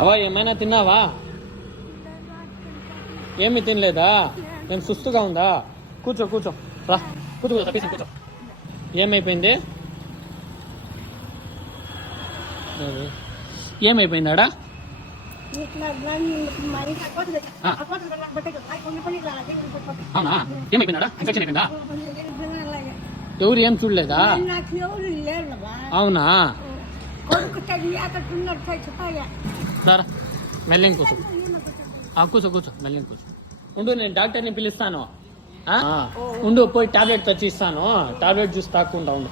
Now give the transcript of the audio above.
అవా ఏమైనా తిన్నావా? ఏమి తినలేదా? నేను సుస్తుగా ఉందా? కూర్చో కూర్చో రా, కూర్చో కూర్చో కూర్చో. ఏమైపోయింది? ఏమైపోయింది ఆడా? అవునా? ఏమైపోయిందా? ఇన్ఫెక్షన్ అయిపోయిందా? ఎవరు ఏం చూడలేదా? అవునా? సరే మెల్లింగ్ కూర్చో, కూర్చో కూర్చో, మెల్లింగ్ కూర్చో. ఉండు, నేను డాక్టర్ని పిలుస్తాను. ఉండు, పోయి టాబ్లెట్ తెచ్చి ఇస్తాను. టాబ్లెట్ చూసి తాక్కుండా ఉండు.